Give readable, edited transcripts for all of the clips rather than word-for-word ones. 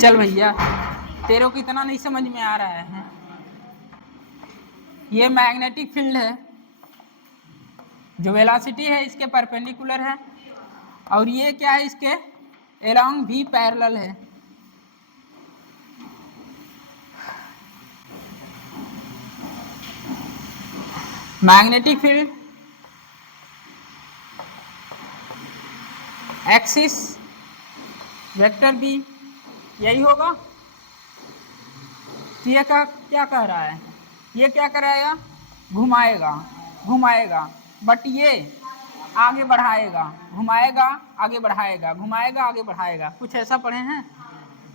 चल भैया, तेरे को इतना नहीं समझ में आ रहा है। ये मैग्नेटिक फील्ड है, जो वेलोसिटी है इसके परपेंडिकुलर है, और ये क्या है, इसके अलोंग भी पैरेलल है। Magnetic field axis vector B, यही होगा। तो ये क्या कह रहा है, ये क्या कराएगा, घुमाएगा घुमाएगा, बट ये आगे बढ़ाएगा, घुमाएगा आगे बढ़ाएगा, घुमाएगा आगे बढ़ाएगा, कुछ ऐसा पढ़े हैं।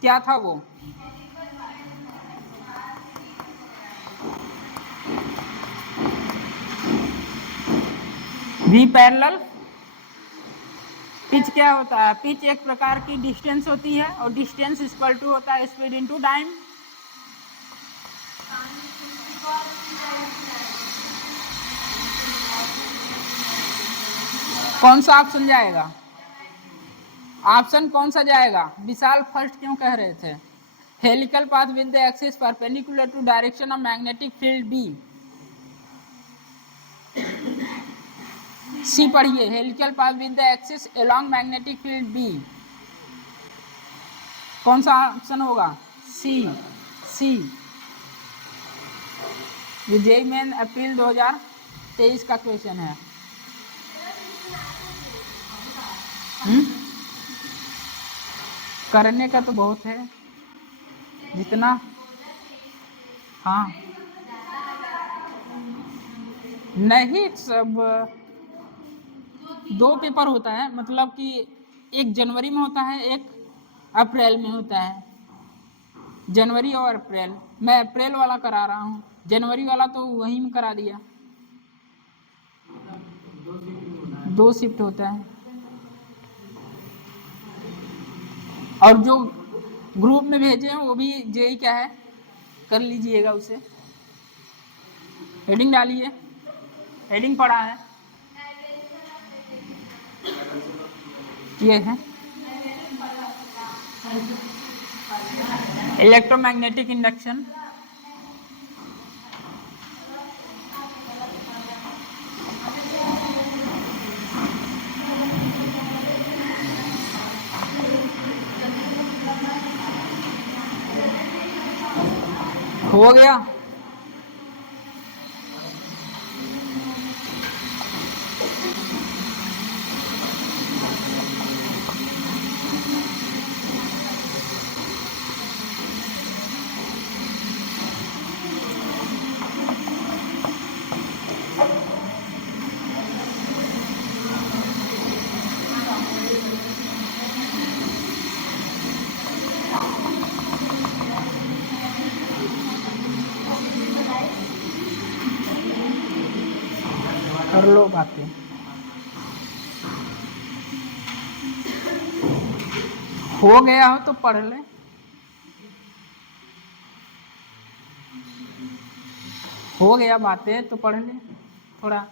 क्या था वो, वी पैरेलल। पिच क्या होता है, पिच एक प्रकार की डिस्टेंस होती है, और डिस्टेंस इक्वल टू होता है स्पीड इनटू टाइम। कौन सा ऑप्शन जाएगा, ऑप्शन कौन सा जाएगा, विशाल फर्स्ट क्यों कह रहे थे। Helical path with the axis perpendicular to direction of magnetic field B. C पढ़िए, helical path with the axis along magnetic field B. कौन सा ऑप्शन होगा, सी। सी ये जेईई मेन अप्रैल 2023 का क्वेश्चन है। करने का तो बहुत है, जितना, हाँ नहीं, सब 2 पेपर होता है, मतलब कि एक जनवरी में होता है, एक अप्रैल में होता है। जनवरी और अप्रैल, मैं अप्रैल वाला करा रहा हूँ, जनवरी वाला तो वहीं में करा दिया। 2 शिफ्ट होता है, और जो ग्रुप में भेजे हैं वो भी जेईई क्या है, कर लीजिएगा उसे। हेडिंग डालिए, हेडिंग पढ़ा है, ये है इलेक्ट्रोमैग्नेटिक इंडक्शन। हो गया, कर लो बातें। हो गया हो तो पढ़ ले, हो गया बातें तो पढ़ ले थोड़ा।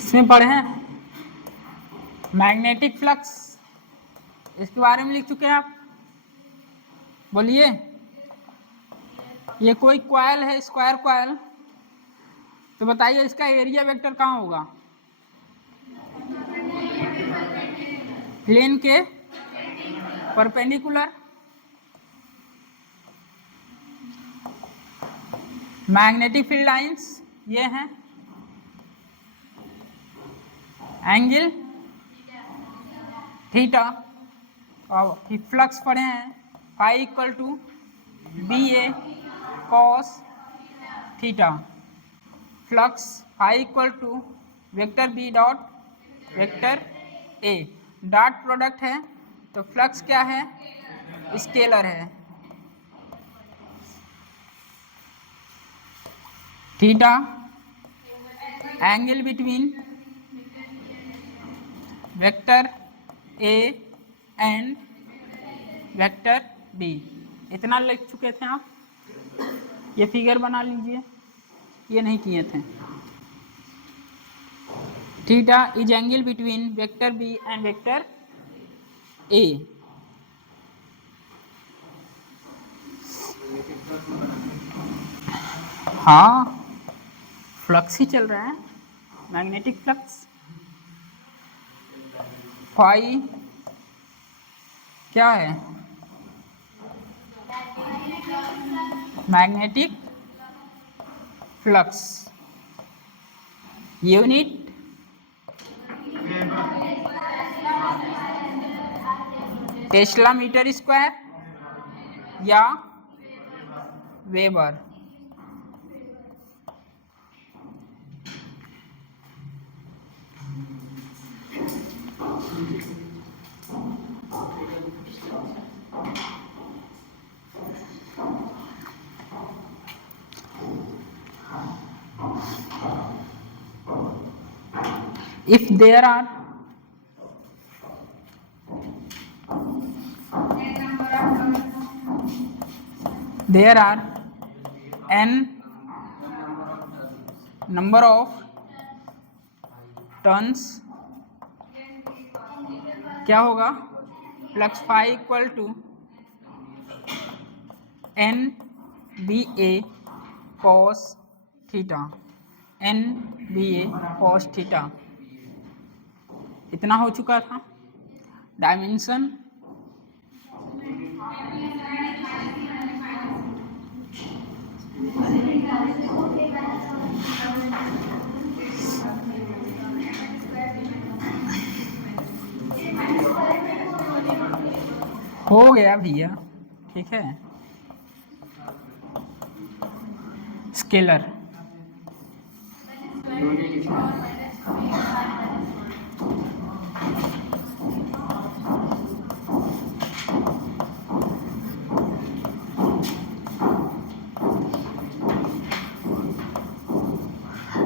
इसमें पढ़े हैं मैग्नेटिक फ्लक्स, इसके बारे में लिख चुके हैं आप, बोलिए। ये कोई कॉइल है, स्क्वायर कॉइल, तो बताइए इसका एरिया वेक्टर कहाँ होगा, प्लेन के परपेंडिकुलर। मैग्नेटिक फील्ड लाइंस ये हैं, एंगल थीटा, और फ्लक्स पढ़े हैं, phi equal to B A cos theta. Flux phi equal to vector B dot vector A, dot product है, तो फ्लक्स क्या है, स्केलर है। Theta angle between vector A and vector B. इतना लिख चुके थे आप, ये फिगर बना लीजिए, ये नहीं किए थे। Theta is angle between vector B and vector A. हाँ, फ्लक्स ही चल रहा है, मैग्नेटिक फ्लक्स। फाई क्या है? Magnetic flux. Unit tesla metre square या weber. If there are n number of turns, क्या होगा? Flux phi equal to N B A cos theta, N B A cos theta. इतना हो चुका था। Dimension हो गया भैया, ठीक है। Scalar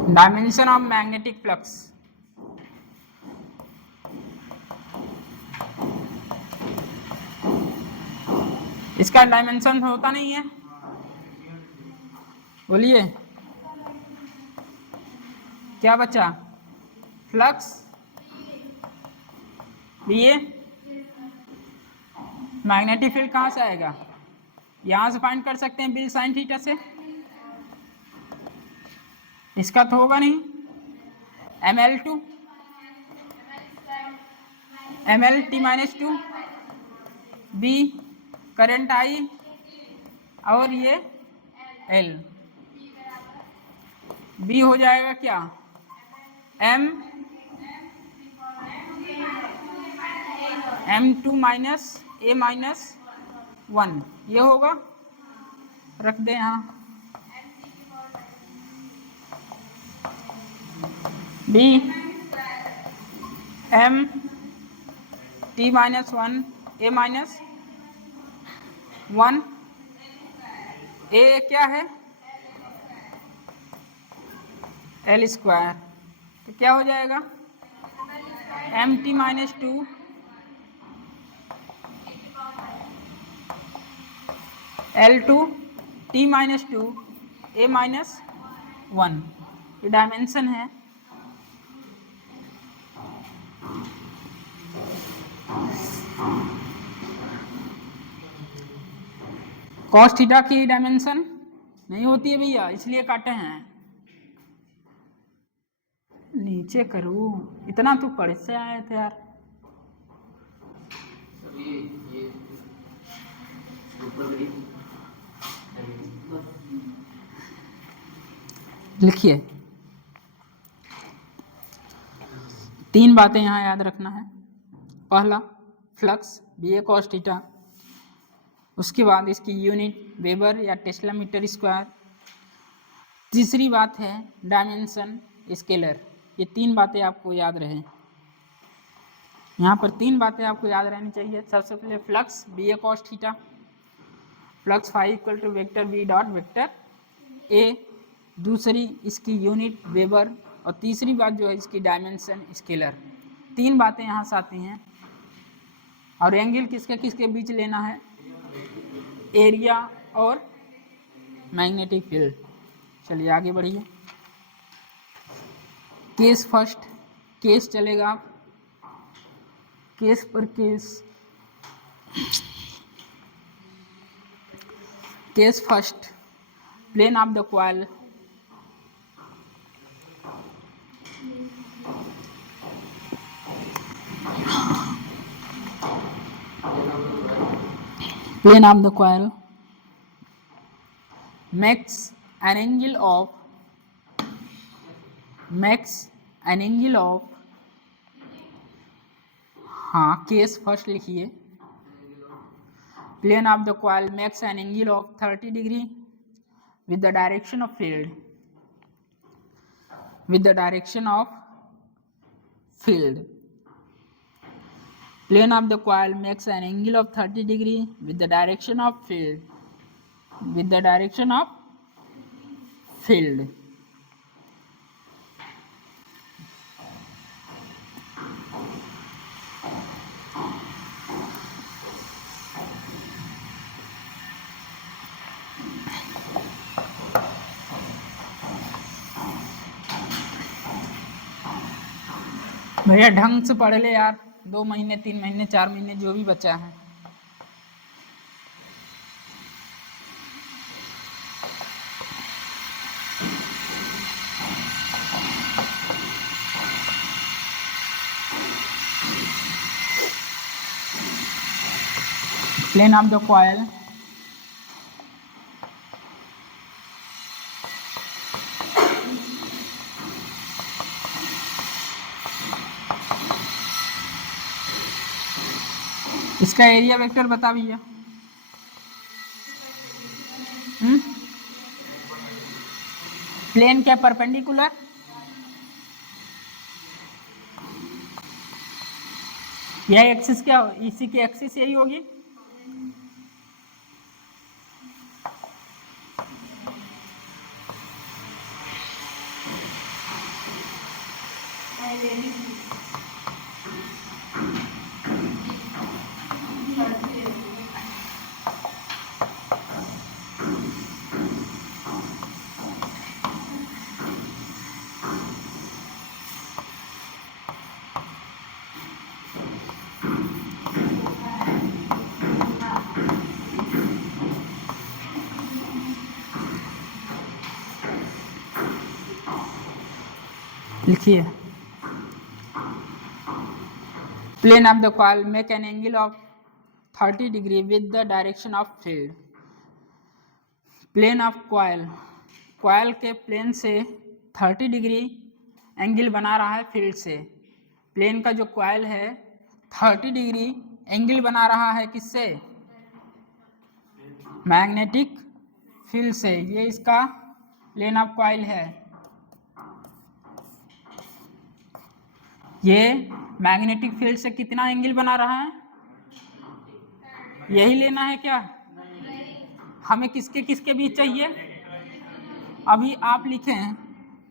dimension of magnetic flux. इसका डायमेंशन होता नहीं है, बोलिए क्या बचा? फ्लक्स ये मैग्नेटिक फील्ड कहाँ से आएगा? यहाँ से फाइंड कर सकते हैं बिल साइन थीटा से। इसका तो होगा नहीं। ml2 mlt minus 2 b current I और ये l, b हो जाएगा क्या? m2 माइनस a माइनस 1, ये होगा। रख दे यहाँ b m t minus 1 a minus 1, a क्या है? l square. तो क्या हो जाएगा? M T minus 2 L2 t minus 2 a minus 1, ये डायमेंशन है। कॉस थीटा की डायमेंशन नहीं होती है भैया, इसलिए काटे हैं। नीचे करूँ, इतना तो पढ़ से आए थे यार। लिखिए, 3 बातें यहाँ याद रखना है। पहला flux B A cos theta, उसके बाद इसकी यूनिट वेबर या टेस्ला मीटर स्क्वायर। तीसरी बात है डायमेंशन स्केलर। ये 3 बातें आपको याद रहे। यहाँ पर 3 बातें आपको याद रहनी चाहिए। सबसे पहले flux B A cos theta, flux phi equal to vector B dot vector A, दूसरी इसकी यूनिट वेबर, और तीसरी बात जो है इसकी डायमेंशन स्केलर। 3 बातें यहाँ से आती हैं। और एंगल किसके किसके बीच लेना है? एरिया और मैग्नेटिक फील्ड। चलिए आगे बढ़िए। केस फर्स्ट, केस चलेगा, केस पर case. Case first, plane of the coil plane of the coil makes an angle of हाँ केस फर्स्ट लिखिए। plane of the coil makes an angle of 30 degree with the direction of field, plane of the coil makes an angle of 30 degree with the direction of field, भैया ढंग से पढ़ ले यार, 2 महीने 3 महीने 4 महीने जो भी बचा है। plane of the coil इसका एरिया वेक्टर बता भैया। प्लेन क्या परपेंडिकुलर, यह एक्सिस क्या हो, इसी की एक्सिस यही होगी। लिखिए plane of the coil make an angle of 30 degree with the direction of field। Plane of coil, coil के प्लेन से 30 डिग्री एंगल बना रहा है फील्ड से। प्लेन का जो कॉयल है 30 डिग्री एंगल बना रहा है किससे? मैग्नेटिक फील्ड से। ये इसका प्लेन ऑफ कॉयल है। ये मैग्नेटिक फील्ड से कितना एंगल बना रहा है? यही लेना है क्या? हमें किसके किसके बीच चाहिए? अभी आप लिखें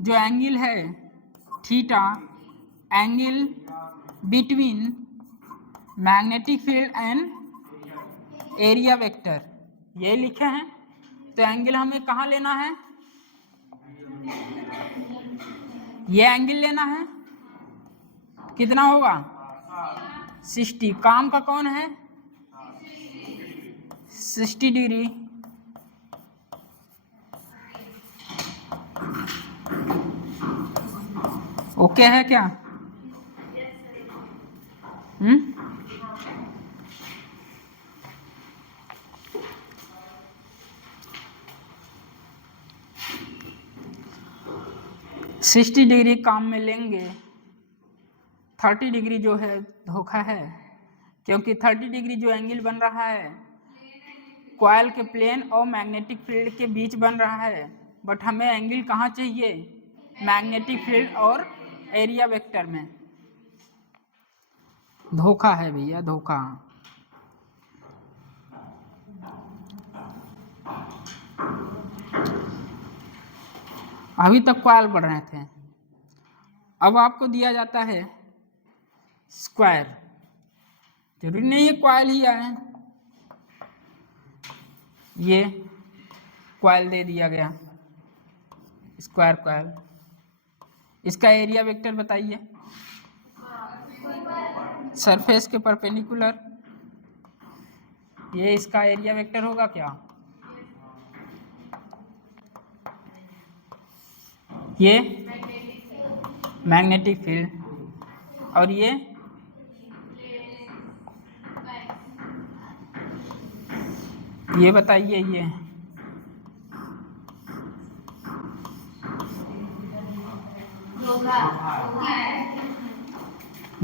जो एंगल है theta, angle between magnetic field and area vector, ये लिखे हैं। तो एंगल हमें कहाँ लेना है? ये एंगल लेना है। कितना होगा? 60। काम का कौन है? 60 डिग्री। ओके है क्या? सिक्सटी डिग्री काम में लेंगे, 30 डिग्री जो है धोखा है, क्योंकि 30 डिग्री जो एंगल बन रहा है कॉइल के प्लेन और मैग्नेटिक फील्ड के बीच बन रहा है। बट हमें एंगल कहाँ चाहिए? मैग्नेटिक फील्ड और एरिया वेक्टर में। धोखा है भैया, धोखा। अभी तक कॉइल पढ़ रहे थे, अब आपको दिया जाता है स्क्वायर। जरूरी नहीं है कॉइल ही आए, ये कॉइल दे दिया गया, स्क्वायर कॉइल। इसका एरिया वेक्टर बताइए, सरफेस के परपेंडिकुलर, ये इसका एरिया वेक्टर होगा क्या? ये मैग्नेटिक फील्ड, और ये बताइए, ये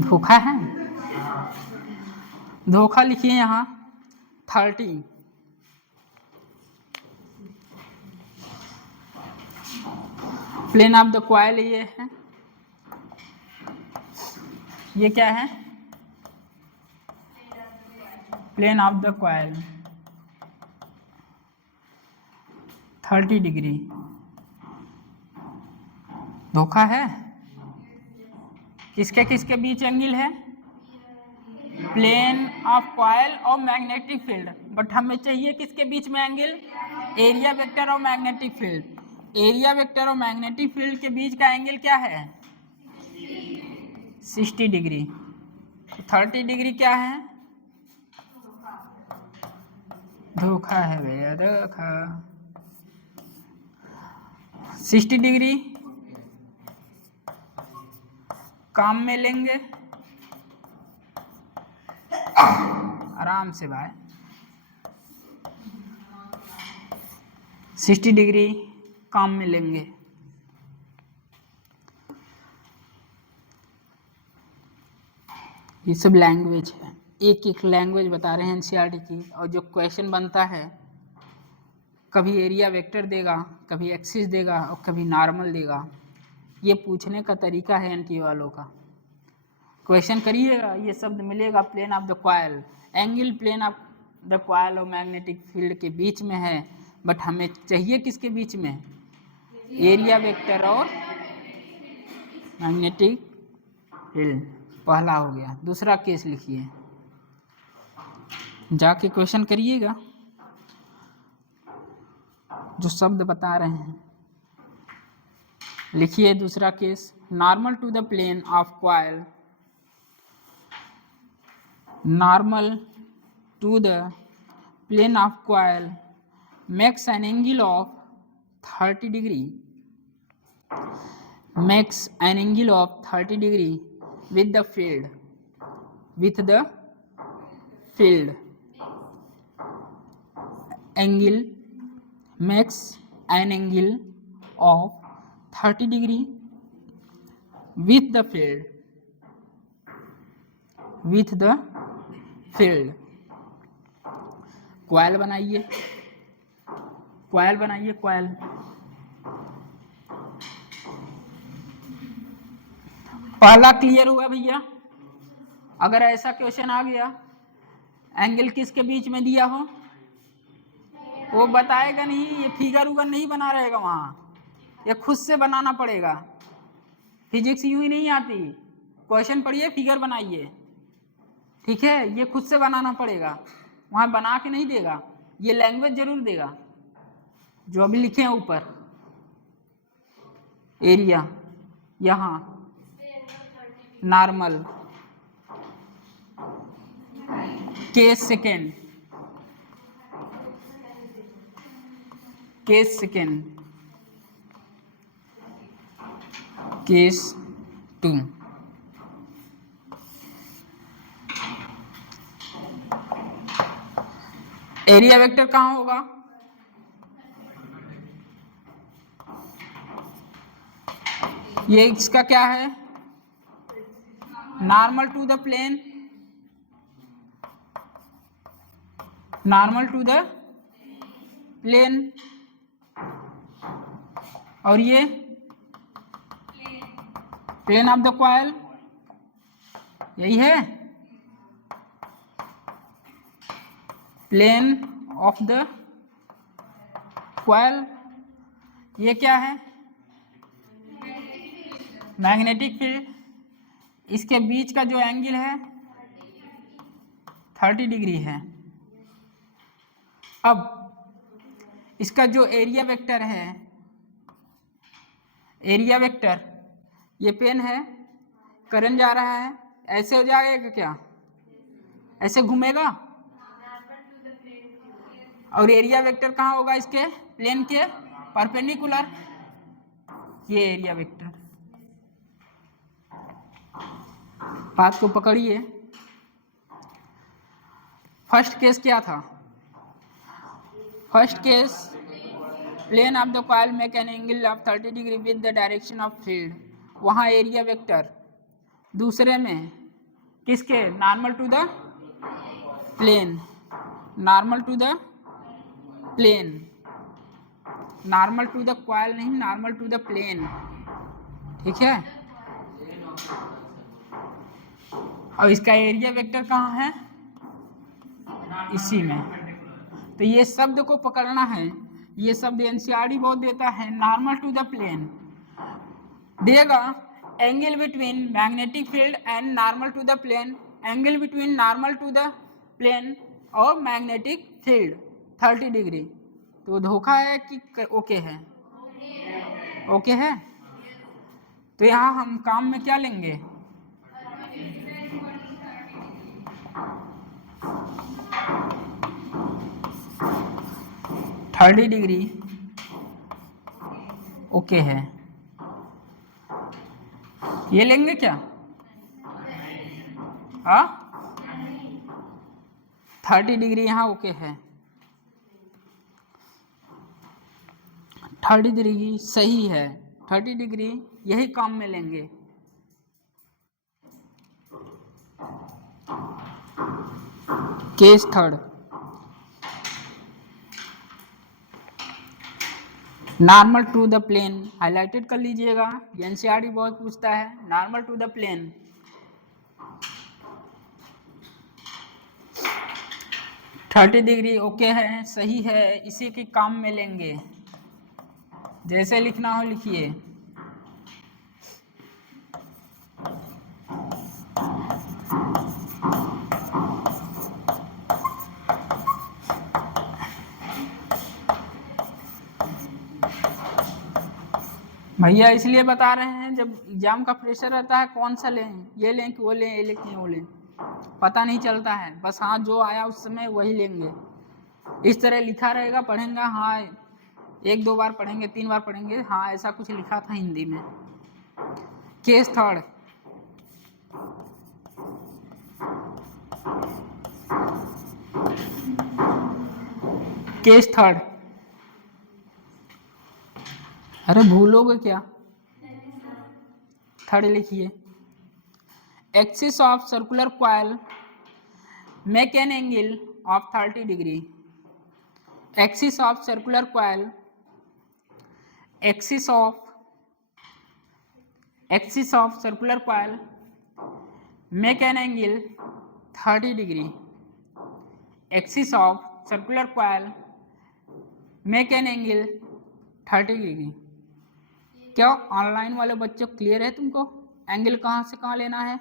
धोखा है, धोखा लिखिए यहाँ 30। प्लेन ऑफ द कॉइल ये है, ये क्या है? Plane of the coil 30 degree. धोखा है, किसके किसके बीच एंगल है? प्लेन ऑफ कॉइल और मैग्नेटिक फील्ड, बट हमें चाहिए किसके बीच में एंगल? एरिया वेक्टर और मैग्नेटिक फील्ड। एरिया वेक्टर और मैग्नेटिक फील्ड के बीच का एंगल क्या है? 60 डिग्री। तो 30 डिग्री क्या है? धोखा है भैया, धोखा। 60 डिग्री काम में लेंगे आराम से भाई। 60 डिग्री काम में लेंगे। ये सब लैंग्वेज है, एक एक लैंग्वेज बता रहे हैं एनसीईआरटी की। और जो क्वेश्चन बनता है, कभी एरिया वेक्टर देगा, कभी एक्सिस देगा और कभी नॉर्मल देगा। ये पूछने का तरीका है एनटीए वालों का। क्वेश्चन करिएगा, ये शब्द मिलेगा plane of the coil, angle plane of the coil और मैग्नेटिक फील्ड के बीच में है, बट हमें चाहिए किसके बीच में? एरिया वेक्टर और मैग्नेटिक फील्ड। पहला हो गया। दूसरा केस लिखिए, जाके क्वेश्चन करिएगा जो शब्द बता रहे हैं। लिखिए दूसरा case, normal to the plane of coil, normal to the plane of coil makes an angle of 30 degree, makes an angle of 30 degree with the field, angle makes an angle of 30 degree with the field. Coil बनाइए, coil बनाइए, coil. पहला clear हुआ भैया? अगर ऐसा question आ गया, angle किसके बीच में दिया हो, वो बताएगा नहीं, ये फिगर उगर नहीं बना रहेगा वहां, ये खुद से बनाना पड़ेगा। फिजिक्स यूं ही नहीं आती, क्वेश्चन पढ़िए, फिगर बनाइए, ठीक है? ये खुद से बनाना पड़ेगा, वहां बना के नहीं देगा। ये लैंग्वेज जरूर देगा जो अभी लिखे हैं ऊपर। एरिया यहाँ normal, case second, case second, case 2। Area vector कहाँ होगा? ये इसका क्या है? Normal to the plane, normal to the plane, और ये प्लेन ऑफ द कॉइल, यही है प्लेन ऑफ द कॉइल। ये क्या है? मैग्नेटिक फील्ड, इसके बीच का जो एंगल है 30 डिग्री है। अब इसका जो एरिया वेक्टर है, एरिया वेक्टर, ये पेन है, करंट जा रहा है, ऐसे हो जाएगा क्या, ऐसे घूमेगा, और एरिया वेक्टर कहाँ होगा, इसके प्लेन के परपेंडिकुलर, ये एरिया वेक्टर। बात को पकड़िए। फर्स्ट केस क्या था, first case plane of the coil make an angle of 30 degree with the direction of field, वहाँ एरिया वेक्टर। दूसरे में किसके, normal to the plane, normal to the plane, normal to the coil नहीं, normal to the plane, ठीक है। और इसका area vector कहाँ है, इसी में। तो ये शब्द को पकड़ना है, ये शब्द एनसीईआरटी बहुत देता है, नॉर्मल टू द प्लेन देगा, angle between magnetic field and normal to the plane, angle between normal to the plane और मैग्नेटिक फील्ड 30 डिग्री। तो धोखा है कि ओके है, ओके है। तो यहाँ हम काम में क्या लेंगे, थर्टी डिग्री ओके है, ये लेंगे क्या, हाँ 30 डिग्री यहाँ ओके है, 30 डिग्री सही है, 30 डिग्री यही काम में लेंगे। Case third, normal to the plane, highlighted कर लीजिएगा, एनसीईआरटी बहुत पूछता है, normal to the plane. Thirty degree okay है, सही है, इसी के काम में लेंगे, जैसे लिखना हो लिखिए। भैया इसलिए बता रहे हैं, जब एग्जाम का प्रेशर रहता है, कौन सा लें, ये लें कि वो लें, ये लें कि वो लें, पता नहीं चलता है, बस हाँ जो आया उस समय वही लेंगे। इस तरह लिखा रहेगा, पढ़ेंगे, हाँ 1-2 बार पढ़ेंगे, 3 बार पढ़ेंगे, हाँ ऐसा कुछ लिखा था हिंदी में। केस थर्ड, केस थर्ड, अरे भूलोगे क्या, थर्ड लिखिए। Axis of circular coil make an angle of 30 degree, axis of circular coil, axis of circular coil make an angle 30 degree, axis of circular coil make an angle 30 degree. क्या online वाले बच्चों clear है तुमको, angle कहाँ से कहाँ लेना है,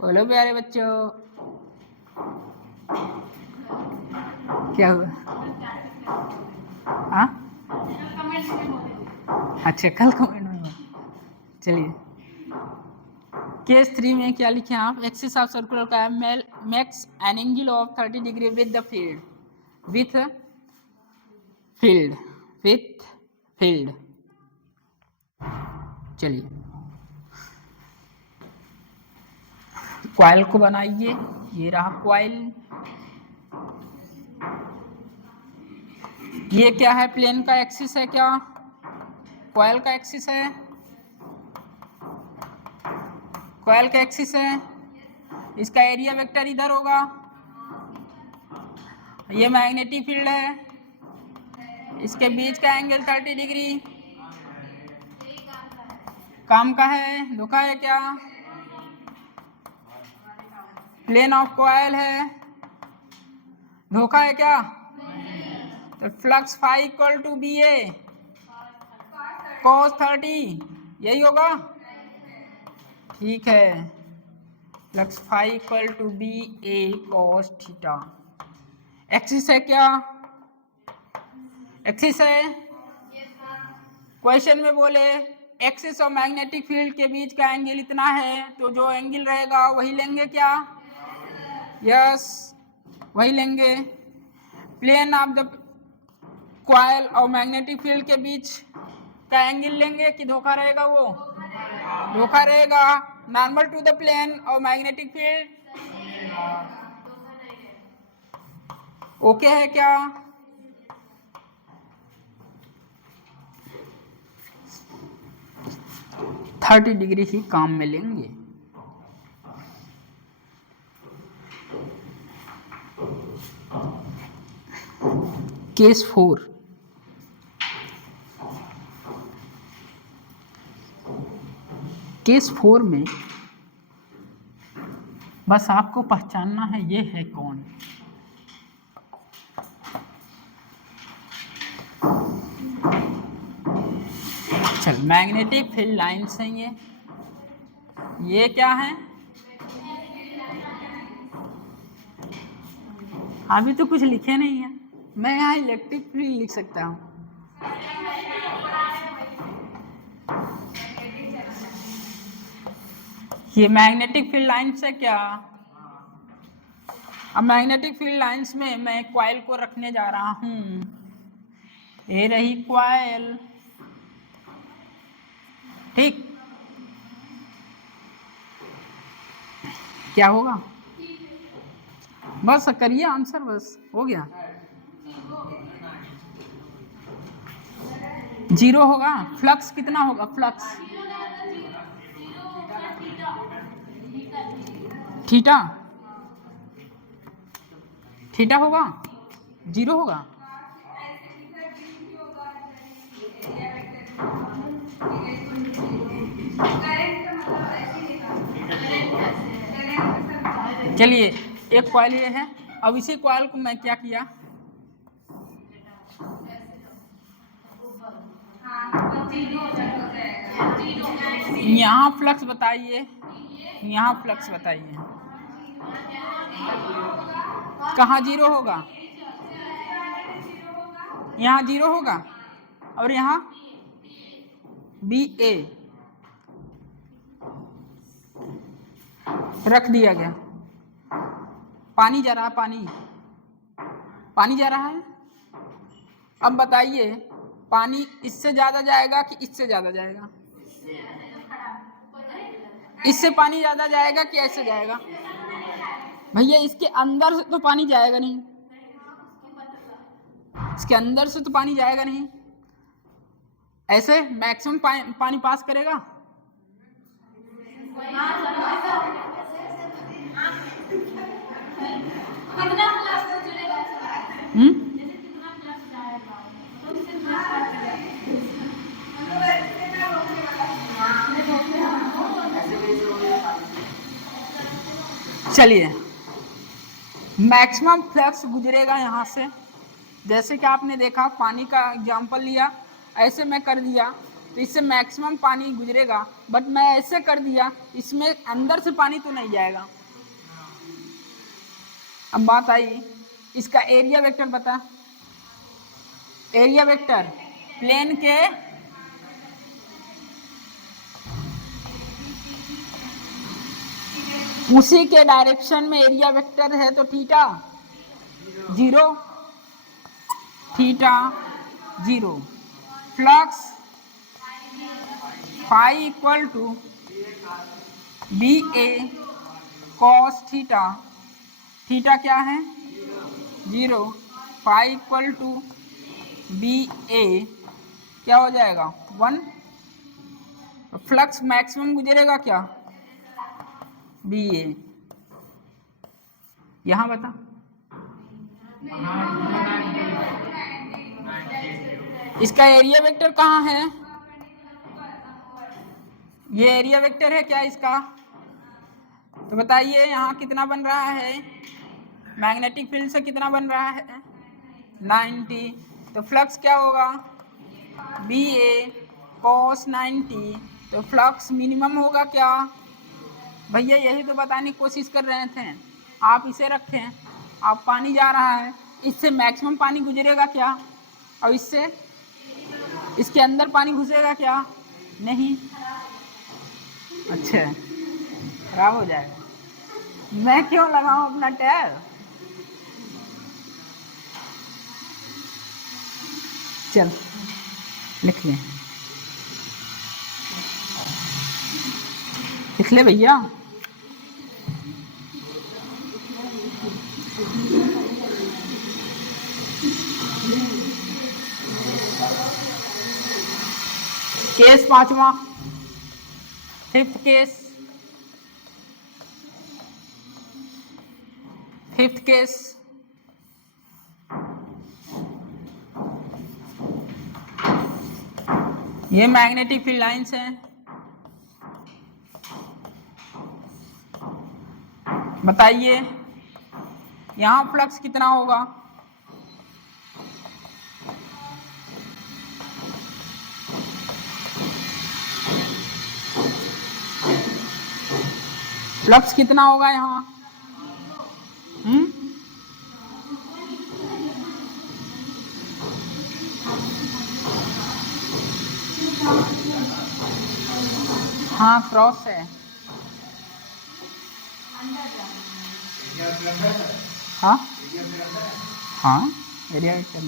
बोलो प्यारे बच्चों, क्या हुआ, हाँ अच्छा कल कमेंट में। चलिए केस 3 में क्या लिखे आप, एक्सिस ऑफ सर्कुलर का makes an angle of 30 degree with the field, with field. चलिए कॉइल को बनाइए, ये रहा कॉइल, ये क्या है, प्लेन का एक्सिस है, क्या कॉइल का एक्सिस है, कॉइल का एक्सिस है, इसका एरिया वेक्टर इधर होगा, ये मैग्नेटिक फील्ड है, इसके बीच का एंगल 30 डिग्री, काम का है, धोखा है क्या, प्लेन ऑफ कॉइल है, धोखा है क्या, तो flux phi equal to B A cos 30, यही होगा, ठीक है, flux phi equal to B A cos theta. Axis है क्या? एक्सिस है। क्वेश्चन में बोले एक्सिस और मैग्नेटिक फील्ड के बीच का एंगल इतना है, तो जो एंगल रहेगा वही लेंगे क्या? यस, वही लेंगे। प्लेन ऑफ द कॉइल और मैग्नेटिक फील्ड के बीच का एंगल लेंगे कि धोखा रहेगा? वो धोखा रहेगा। नॉर्मल टू द प्लेन और मैग्नेटिक फील्ड ओके है क्या? 30 डिग्री ही काम में लेंगे। केस 4, केस 4 में बस आपको पहचानना है ये है कौन। चल, मैग्नेटिक फील्ड लाइन्स हैं ये क्या है? अभी तो कुछ लिखे नहीं है, मैं यहाँ इलेक्ट्रिक फील्ड लिख सकता हूँ। ये मैग्नेटिक फील्ड लाइन्स है क्या? अब मैग्नेटिक फील्ड लाइन्स में मैं कॉइल को रखने जा रहा हूँ। ये रही कॉइल, ठीक। क्या होगा? बस करिए आंसर, बस हो गया। 0 होगा। फ्लक्स कितना होगा? फ्लक्स थीटा, थीटा होगा, 0 होगा। चलिए, एक कॉइल ये है। अब इसी कॉइल को मैं क्या किया, यहाँ फ्लक्स बताइए, यहाँ फ्लक्स बताइए। कहाँ 0 होगा? यहाँ 0 होगा और यहाँ बी ए रख दिया गया। पानी जा रहा है, पानी जा रहा है। अब बताइए, पानी इससे ज्यादा जाएगा कि इससे ज्यादा जाएगा? इससे पानी ज्यादा जाएगा कि ऐसे जाएगा? भैया इसके अंदर से तो पानी जाएगा नहीं, इसके अंदर से तो पानी जाएगा नहीं। ऐसे मैक्सिमम पानी पास करेगा। चलिए, मैक्सिमम फ्लक्स गुजरेगा यहाँ से। जैसे कि आपने देखा, पानी का एग्जांपल लिया, ऐसे मैं कर दिया तो इससे मैक्सिमम पानी गुजरेगा। बट मैं ऐसे कर दिया, इसमें अंदर से पानी तो नहीं जाएगा। अब बात आई, इसका एरिया वेक्टर बता। एरिया वेक्टर प्लेन के उसी के डायरेक्शन में एरिया वेक्टर है, तो theta 0, theta 0। Flux phi equal to B A cos theta. Theta क्या है? 0। Phi equal to B A क्या हो जाएगा? 1। फ्लक्स मैक्सिमम गुजरेगा क्या? B A. यहां बता, इसका एरिया वेक्टर कहाँ है? ये एरिया वेक्टर है क्या इसका? तो बताइए यहाँ कितना बन रहा है? मैग्नेटिक फील्ड से कितना बन रहा है? 90। तो फ्लक्स क्या होगा? B A cos 90। तो फ्लक्स मिनिमम होगा क्या? भैया यही तो बताने की कोशिश कर रहे थे। आप इसे रखें, आप पानी जा रहा है, इससे मैक्सिमम पानी गुजरेगा क्या, और इससे इसके अंदर पानी घुसेगा क्या? नहीं। अच्छा, खराब हो जाएगा। मैं क्यों लगाऊं अपना टैब? चल लिख ले, लिख ले भैया। केस पांचवा, फिफ्थ केस, फिफ्थ केस। ये मैग्नेटिक फील्ड लाइंस हैं। बताइए यहां फ्लक्स कितना होगा? फ्लक्स कितना होगा यहाँ? हाँ क्रॉस है। हाँ हाँ, एरिया वेक्टर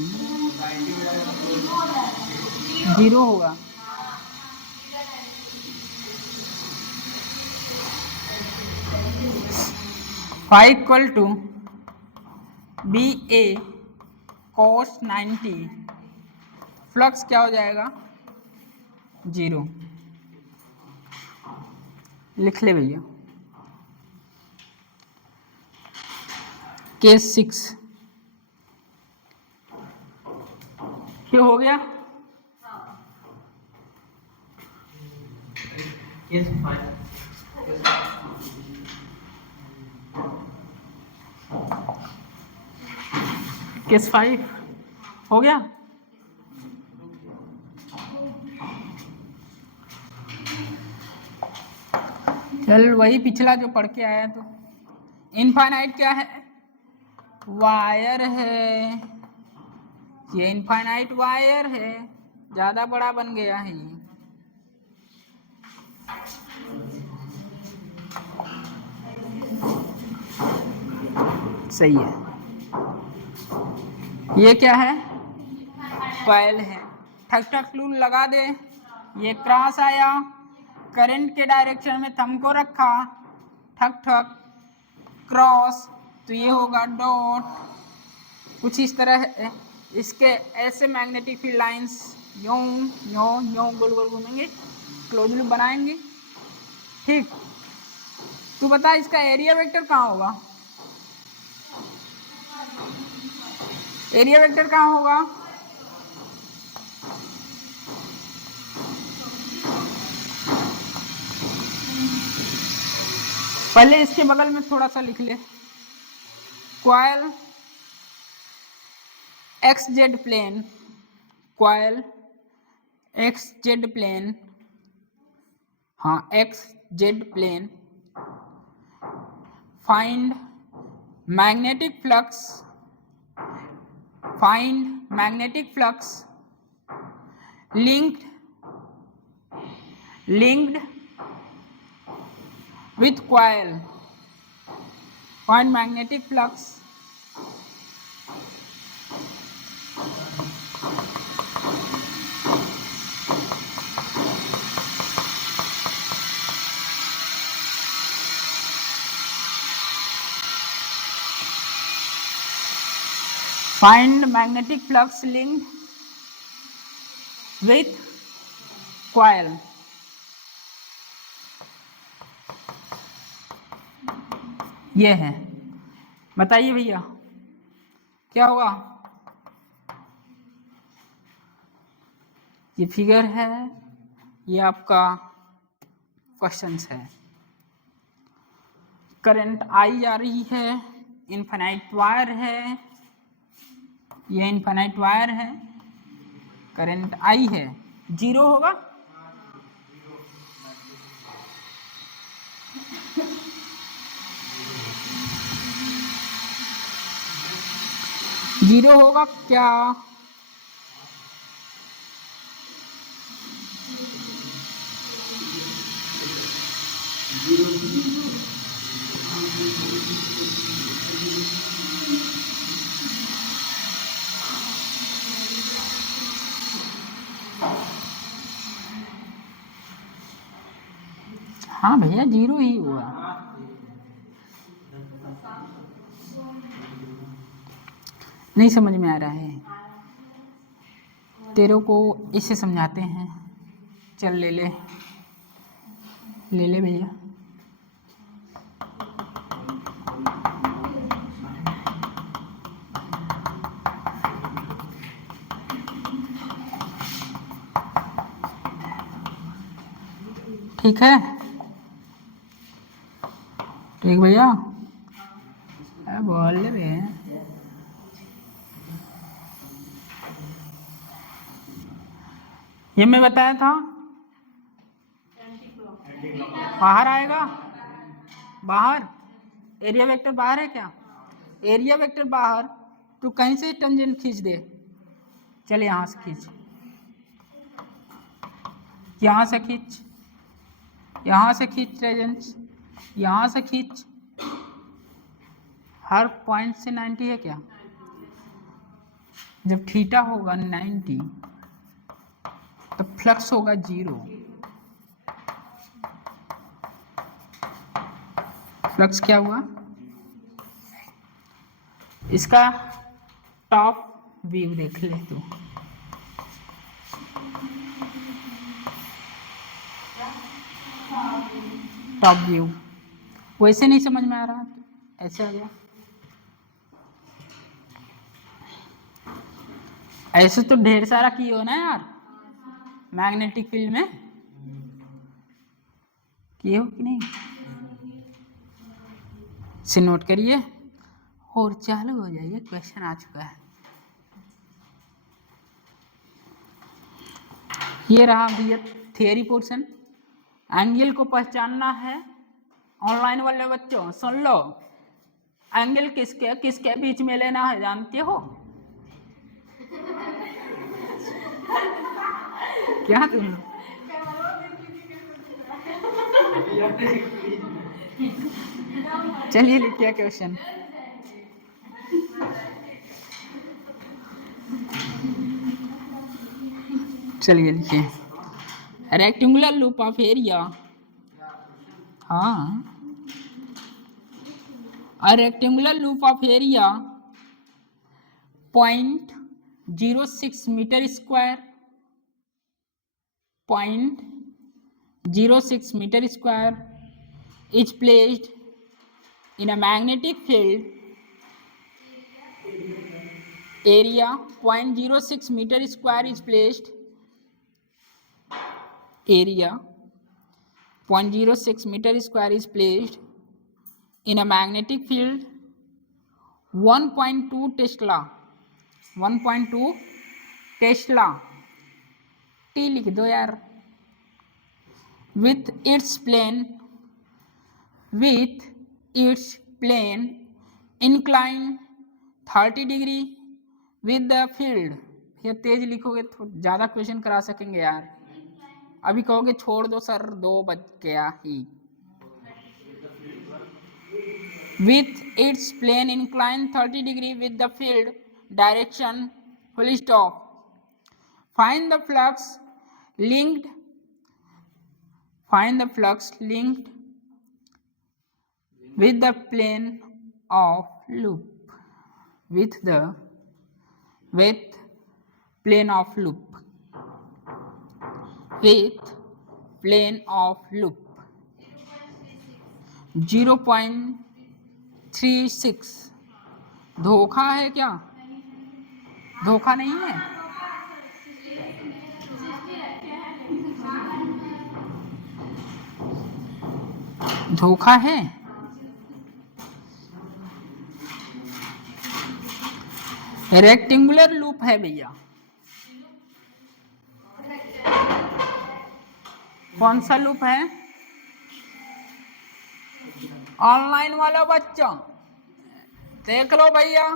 जीरो होगा। Phi equal to B A cos 90, flux क्या हो जाएगा? जीरो। लिख ले भैया। केस 6 ये हो गया। केस 5 केस 5 हो गया। चल वही पिछला जो पढ़ के आया। तो इनफाइनाइट क्या है? वायर है। ये इनफाइनाइट वायर है, ज्यादा बड़ा बन गया है ये। सही है। ये क्या है? कॉइल है। ठक ठक लूल लगा दे। ये क्रॉस आया, करंट के डायरेक्शन में थंब को रखा, ठक ठक क्रॉस, तो ये होगा डॉट। कुछ इस तरह है। इसके ऐसे मैग्नेटिक फील्ड लाइंस यूं यूं यूं गोल गोल घूमेंगे, क्लोज लूप बनाएंगे। ठीक, तू बता इसका एरिया वेक्टर कहाँ होगा? एरिया वेक्टर कहाँ होगा? पहले इसके बगल में थोड़ा सा लिख ले। Coil X Z plane, coil X Z plane, हाँ X Z plane, find magnetic flux, find magnetic flux linked with coil, find magnetic flux find magnetic flux linked with coil। ये है, बताइए भैया क्या होगा? ये फिगर है, ये आपका क्वेश्चंस है। करंट आई जा रही है, इनफाइनाइट वायर है, ये इनफाइनाइट वायर है, करंट आई है, जीरो होगा। जीरो होगा क्या? हाँ भैया जीरो ही हुआ। नहीं समझ में आ रहा है तेरे को, इसे समझाते हैं। चल ले ले ले ले भैया। ठीक है ठीक भैया, अरे बोल ले भैया। ये मैं बताया था बाहर आएगा, बाहर एरिया वेक्टर बाहर है क्या? एरिया वेक्टर बाहर, तो कहीं से टेंजेंट खींच दे। चल यहाँ से खींच, यहाँ से खींच, यहाँ से खींच टेंजेंट, यहाँ से खींच। हर पॉइंट से 90 है क्या? जब थीटा होगा 90 तो फ्लक्स होगा 0। फ्लक्स क्या हुआ? इसका टॉप व्यू देख ले तू। टॉप व्यू वैसे नहीं समझ में आ रहा, ऐसे आ गया। ऐसे तो ढेर सारा किए हो ना यार, मैग्नेटिक फील्ड में किए हो कि नहीं? से नोट करिए और चालू हो जाइए। क्वेश्चन आ चुका है। ये रहा भैया थियरी पोर्शन। एंगल को पहचानना है। ऑनलाइन वाले बच्चों सुन लो, एंगल किसके किसके बीच में लेना है जानते हो? क्या तुम लोग? चलिए लिखिए क्वेश्चन। चलिए लिखिए, रेक्टेंगुलर लूप ऑफ एरिया, हाँ, a rectangular loop of area 0.06 meter square, 0.06 meter square is placed in a magnetic field area 0.06 meter square is placed area 0.06 meter square is placed in a magnetic field 1.2 Tesla, 1.2 Tesla, T लिख दो यार, with its plane inclined 30 degree with the field। ये तेज लिखोगे तो ज़्यादा question करा सकेंगे यार, अभी कहोगे छोड़ दो सर 2 बज गया ही। with its plane inclined 30 degree with the field direction full stop, find the flux linked with the plane of loop, with plane of loop 0.36। धोखा है क्या? धोखा नहीं है, धोखा है। रेक्टेंगुलर लूप है भैया। कौन सा लूप है? ऑनलाइन वाला बच्चा देख लो भैया,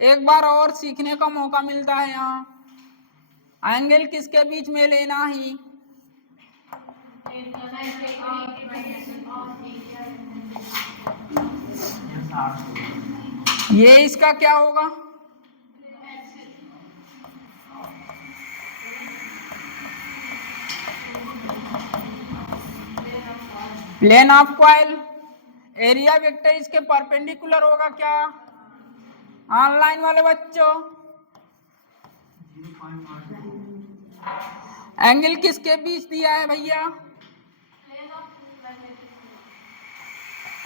एक बार और सीखने का मौका मिलता है यहाँ। एंगल किसके बीच में लेना ही? ये इसका क्या होगा? Plane of coil. Area vector इसके परपेंडिकुलर होगा क्या ऑनलाइन वाले बच्चों? एंगल किसके बीच दिया है भैया?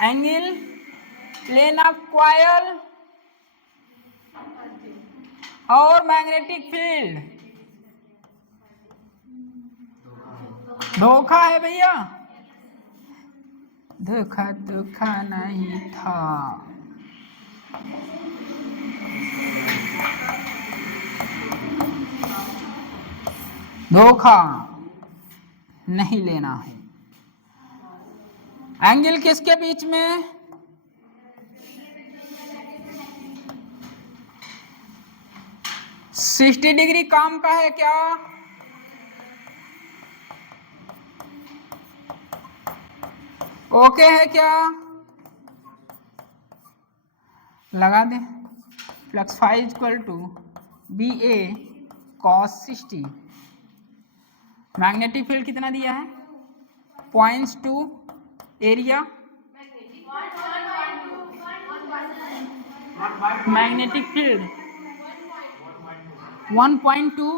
एंगल प्लेन ऑफ कॉइल और मैग्नेटिक फील्ड। धोखा है भैया? धोखा धोखा नहीं था। धोखा नहीं लेना है। एंगल किसके बीच में? । 60 डिग्री काम का है क्या? ओके है क्या? लगा दे। Flux phi equal to B A cos 60। Magnetic field कितना दिया है? 0.2। Area magnetic field 1.2।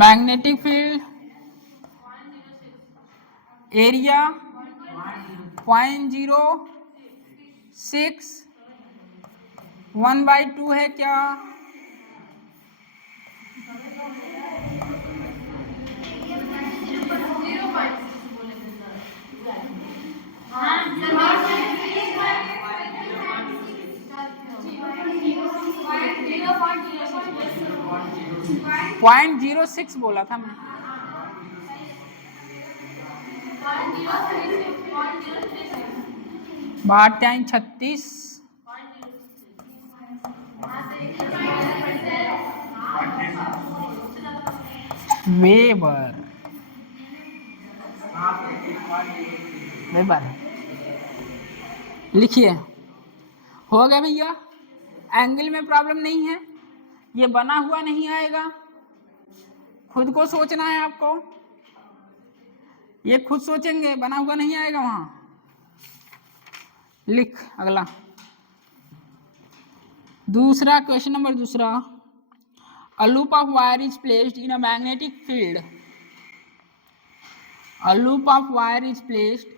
Magnetic field area 0.06 1/2 है क्या? पॉइंट 0.06 बोला था मैं। बात टाइम 36 वेबर। वेबर लिखिए। हो गया भैया। एंगल में प्रॉब्लम नहीं है, ये बना हुआ नहीं आएगा, खुद को सोचना है आपको। ये खुद सोचेंगे, बना हुआ नहीं आएगा वहां। लिख अगला दूसरा क्वेश्चन नंबर दूसरा। A loop of wire is placed in a magnetic field. A loop of wire is placed.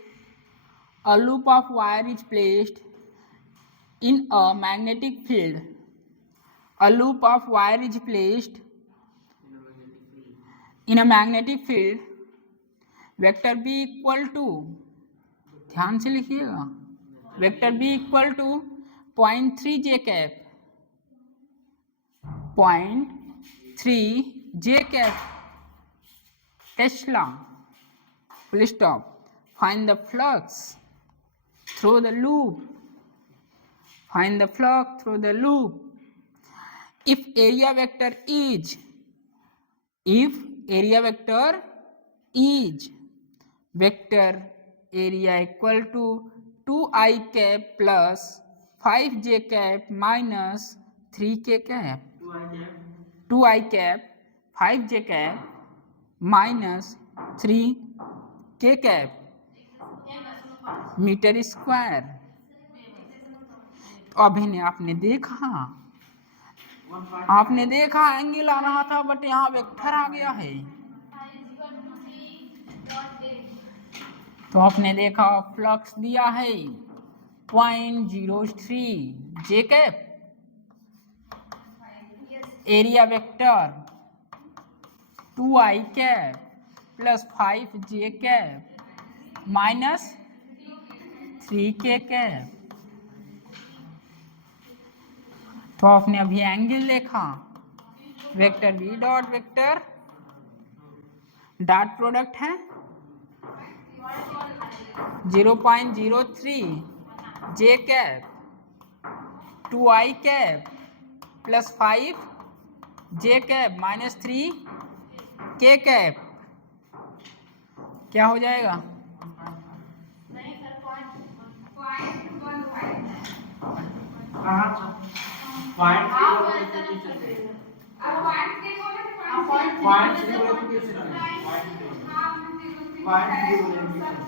A loop of wire is placed in a magnetic field. A loop of wire is placed in a magnetic field. Vector B equal to, ध्यान से लिखिएगा, vector B equal to 0.3 j cap, 0.3 j cap tesla, full stop. Find the flux through the loop. Find the flux through the loop. If area vector is vector area equal to 2i cap plus 5j cap minus 3k cap, 2i cap 5j cap minus 3k cap metre square. तो अभी आपने देखा angle आ रहा था, but यहाँ vector आ गया है। तो आपने देखा फ्लक्स दिया है 0.03 J cap, area vector 2i cap plus 5j cap minus 3k cap. तो आपने अभी एंगल देखा, vector B dot vector dot product है 0.03 J cap 2i cap plus 5 J cap minus 3 K cap क्या हो जाएगा?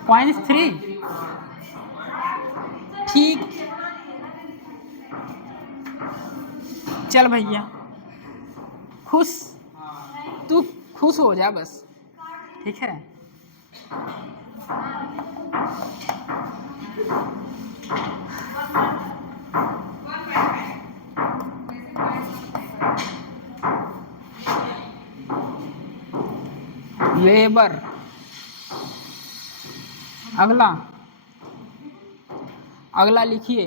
पॉइंट 3 ठीक। चल भैया खुश, तू खुश हो जा बस, ठीक है। वेबर। अगला लिखिए,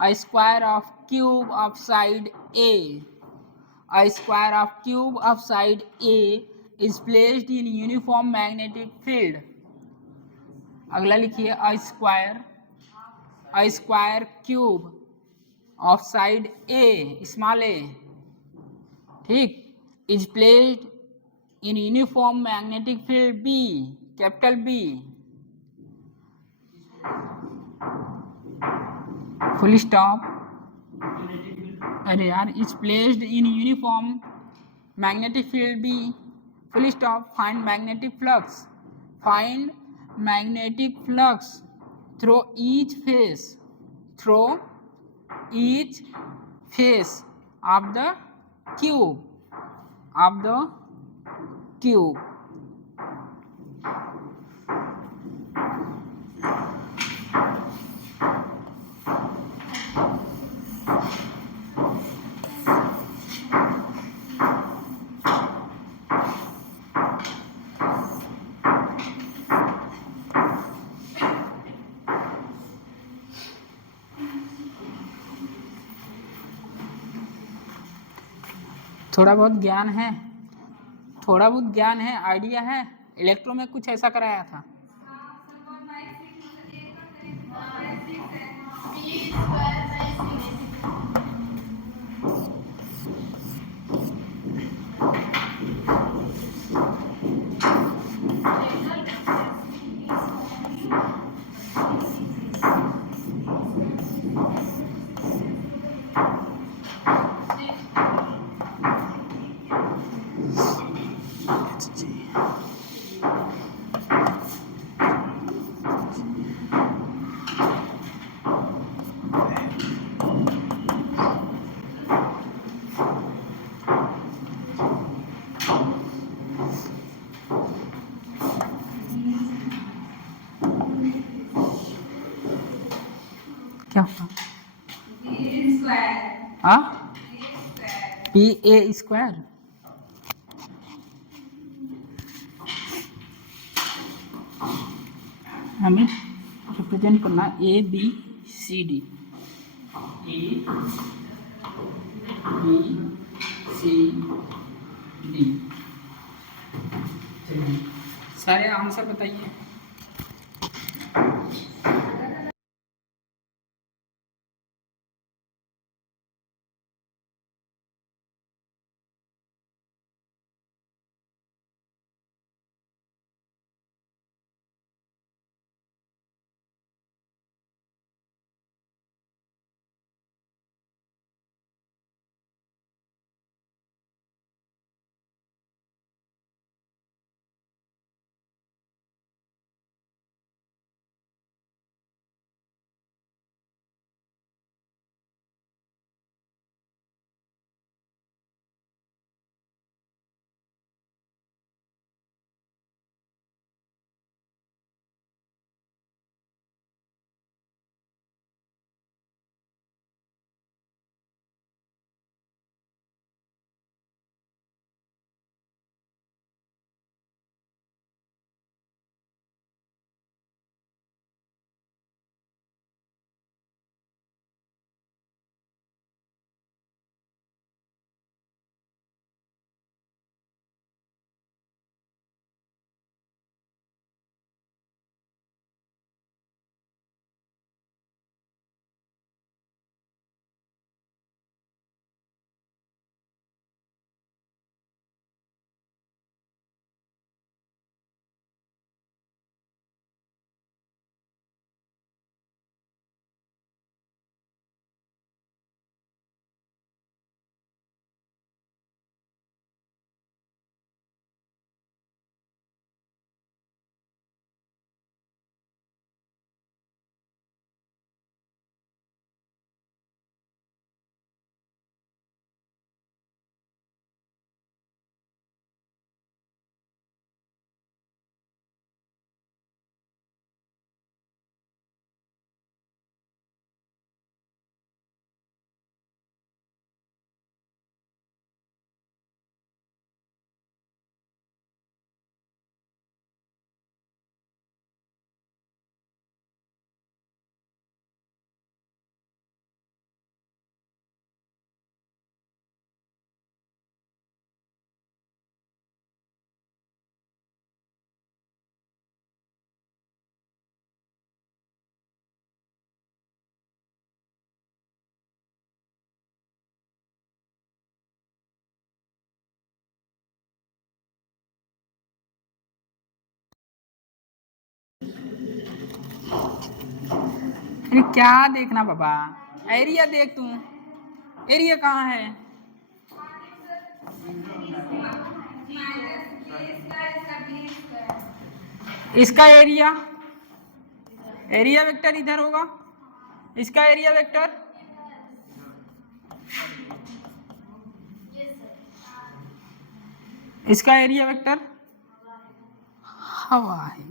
a square of cube of side A, a square of cube of side A is placed in uniform magnetic field. अगला लिखिए, a square cube of side A small A, ठीक, is placed in uniform magnetic field B capital B, full stop. अरे यार, is placed in uniform magnetic field B full stop. Find magnetic flux, find magnetic flux through each face, through each face of the cube, of the cube. थोड़ा बहुत ज्ञान है, थोड़ा बहुत ज्ञान है, आइडिया है। इलेक्ट्रो में कुछ ऐसा कराया था। क्या हुआ? P A square. हमें रिप्रेजेंट करना A B C D, A B C D. सारे आंसर बताइए। अरे क्या देखना बाबा, एरिया देख तू, एरिया कहाँ है? इसका एरिया, एरिया वेक्टर इधर होगा, इसका एरिया वेक्टर इसका एरिया वेक्टर हवा है।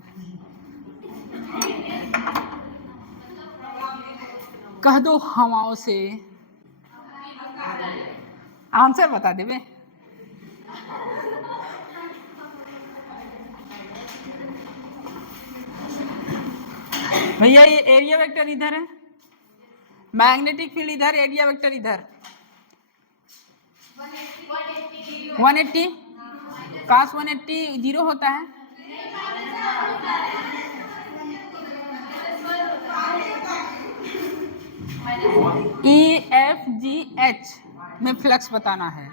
कह दो हवाओं से, आंसर बता दे बे। भैया ये एरिया वेक्टर इधर है, मैग्नेटिक फील्ड इधर, एरिया वेक्टर इधर। 180 cos 180 जीरो होता है। EFGH में फ्लक्स बताना है,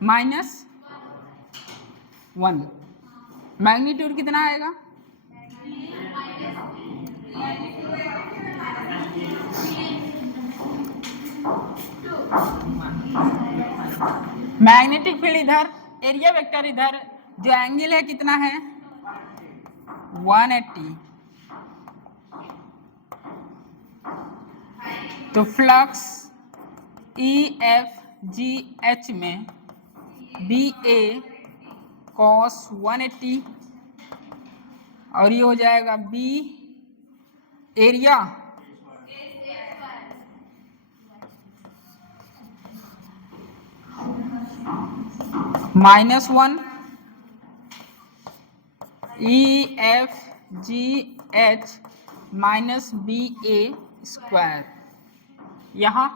-1। मैग्नीट्यूड कितना आएगा? मैग्नेटिक फील्ड इधर, एरिया वेक्टर इधर, जो एंगल है कितना है? 180। तो फ्लक्स EFGH में BA cos 180 और ये हो जाएगा B area -1 EFGH minus BA square. यहाँ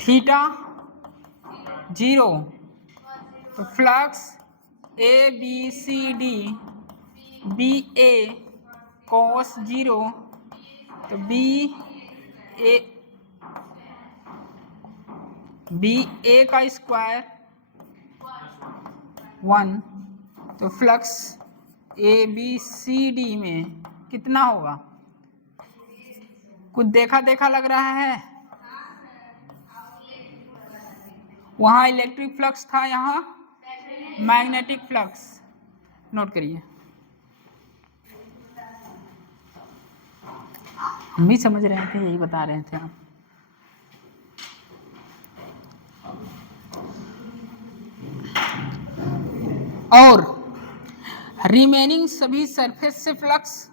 थीटा 0, तो फ्लक्स ABCD BA cos 0, तो BA का स्क्वायर 1, तो फ्लक्स ABCD में कितना होगा? कुछ देखा देखा लग रहा है। वहाँ इलेक्ट्रिक फ्लक्स था, यहाँ मैग्नेटिक फ्लक्स। नोट करिए, हम भी समझ रहे थे, यही बता रहे थे आप। और रिमेनिंग सभी सरफेस से फ्लक्स,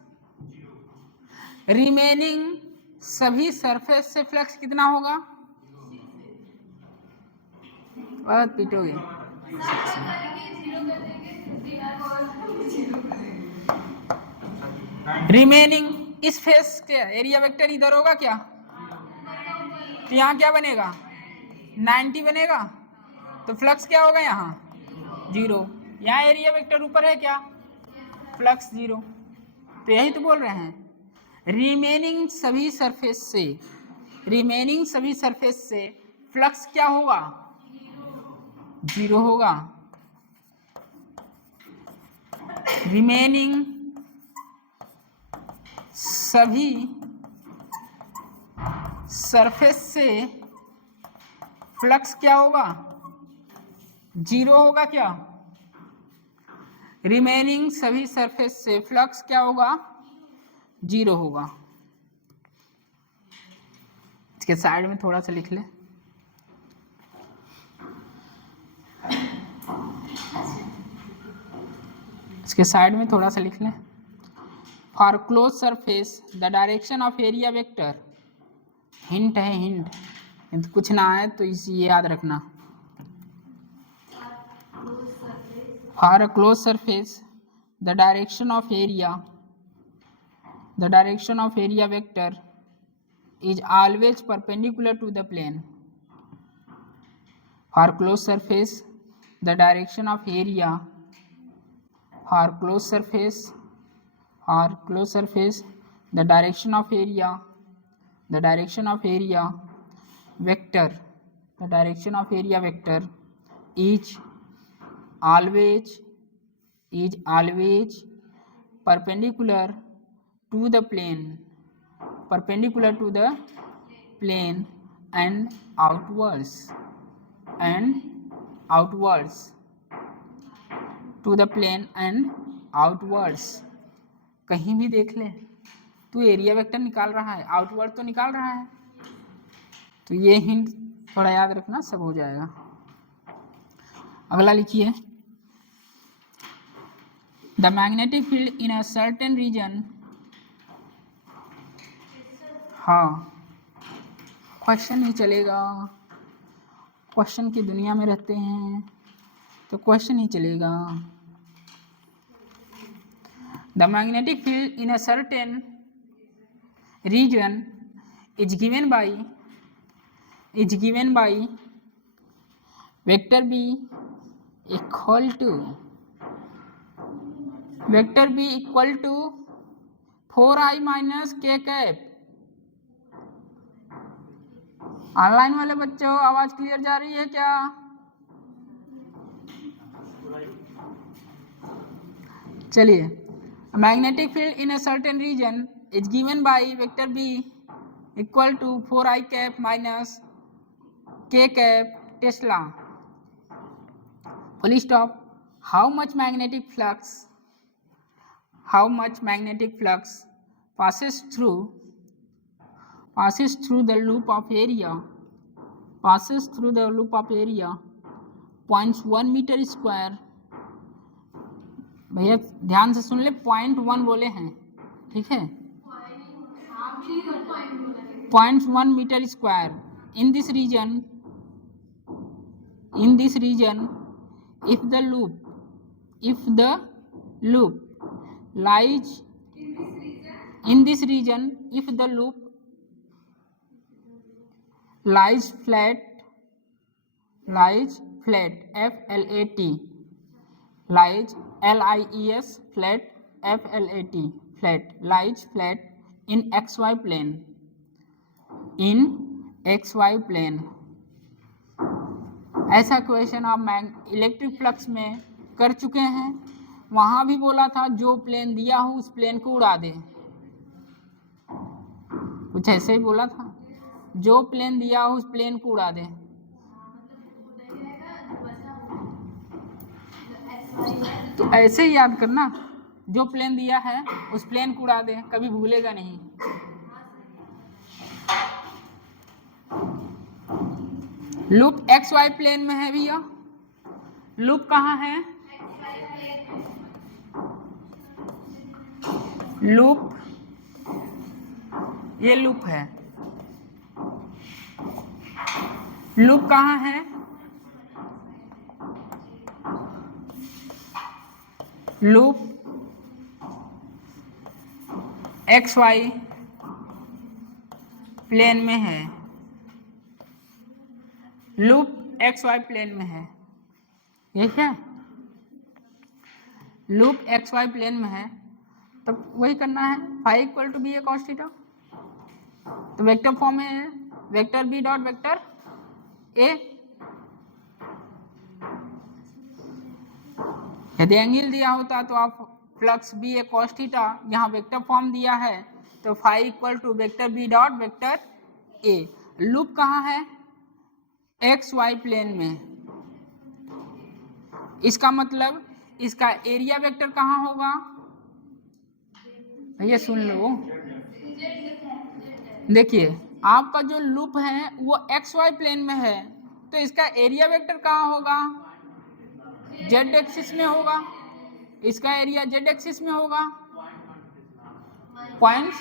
रिमेनिंग सभी सरफेस से फ्लक्स कितना होगा? बहुत पीटोगे। रिमेनिंग इस फेस के एरिया वेक्टर इधर होगा क्या? तो यहाँ क्या बनेगा? 90 बनेगा, तो फ्लक्स क्या होगा? यहाँ 0। यहाँ एरिया वेक्टर ऊपर है क्या? फ्लक्स 0। तो यही तो बोल रहे हैं, रिमेनिंग सभी सरफेस से, रिमेनिंग सभी सरफेस से फ्लक्स क्या होगा? 0 होगा। रिमेनिंग सभी सरफेस से फ्लक्स क्या होगा? 0 होगा क्या? रिमेनिंग सभी सरफेस से फ्लक्स क्या होगा? 0 होगा। इसके साइड में थोड़ा सा लिख ले। इसके साइड में थोड़ा सा लिख लें। For close surface the direction of area vector, hint है, हिंट, कुछ ना आए तो इसे याद रखना। For a close surface the direction of area vector is always perpendicular to the plane. For closed surface the direction of area, for closed surface the direction of area vector, the direction of area vector is always perpendicular to the plane, perpendicular to the plane and outwards to the plane and outwards। कहीं भी देख ले तो area vector निकाल रहा है, outward तो निकाल रहा है, तो ये हिंट थोड़ा याद रखना, सब हो जाएगा। अगला लिखिए, the magnetic field in a certain region. हाँ, क्वेश्चन ही चलेगा, क्वेश्चन की दुनिया में रहते हैं तो क्वेश्चन ही चलेगा। The magnetic field in a certain region is given by vector b equal to 4i minus k cap. Online वाले बच्चों आवाज क्लियर जा रही है क्या? चलिए, magnetic field in a certain region is given by vector b equal to 4i cap minus k cap tesla, full stop. How much magnetic flux passes through the loop of area 0.1 metre square. भैया ध्यान से सुन ले, 0.1 बोले हैं, ठीक है, 0.1 metre square in this region if the loop lies in this region if the loop lies flat flat lies lies flat flat lies flat in xy plane। ऐसा question आप इलेक्ट्रिक फ्लक्स में कर चुके हैं। वहां भी बोला था जो प्लेन दिया हो उस प्लेन को उड़ा दे, कुछ ऐसे ही बोला था, जो प्लेन दिया हो उस प्लेन को उड़ा दे। तो ऐसे ही याद करना, जो प्लेन दिया है उस प्लेन को उड़ा दे, कभी भूलेगा नहीं। लूप एक्स वाई प्लेन में है भैया, लूप कहाँ है? लूप, ये लूप है, लूप कहाँ है? लूप एक्स वाई प्लेन में है, लूप एक्स वाई प्लेन में है, ये क्या? लूप एक्स वाई प्लेन में है, तो वही करना है, phi equal to B A cos theta. तो वेक्टर फॉर्म में है vector B dot vector A. यदि एंगल दिया होता तो आप flux B A cos theta, यहाँ वेक्टर फॉर्म दिया है तो phi equal to vector B dot vector A. Loop कहाँ है? एक्स वाई प्लेन में। इसका मतलब इसका एरिया वेक्टर कहाँ होगा? भैया सुन लो, देखिए आपका जो लूप है वो एक्स वाई प्लेन में है, तो इसका एरिया वेक्टर कहाँ होगा? जेड एक्सिस में होगा। इसका एरिया जेड एक्सिस में होगा, पॉइंट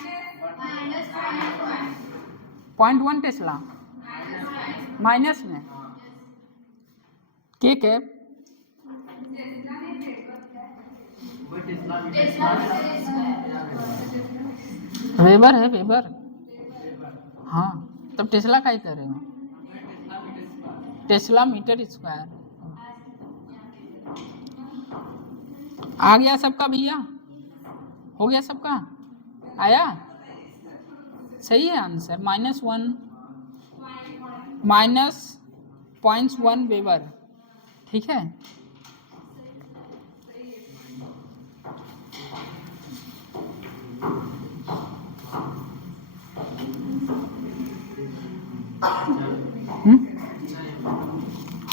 0.1 टेस्ला माइनस में के कैप वेबर है, वेबर। हाँ, तब टेस्ला का ही करेगा, टेस्ला मीटर स्क्वायर। आ गया सबका भैया? हो गया सबका? आया? सही है आंसर, -0.1 वेबर, ठीक है।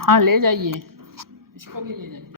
हाँ ले जाइए, इसको भी ले जाइए।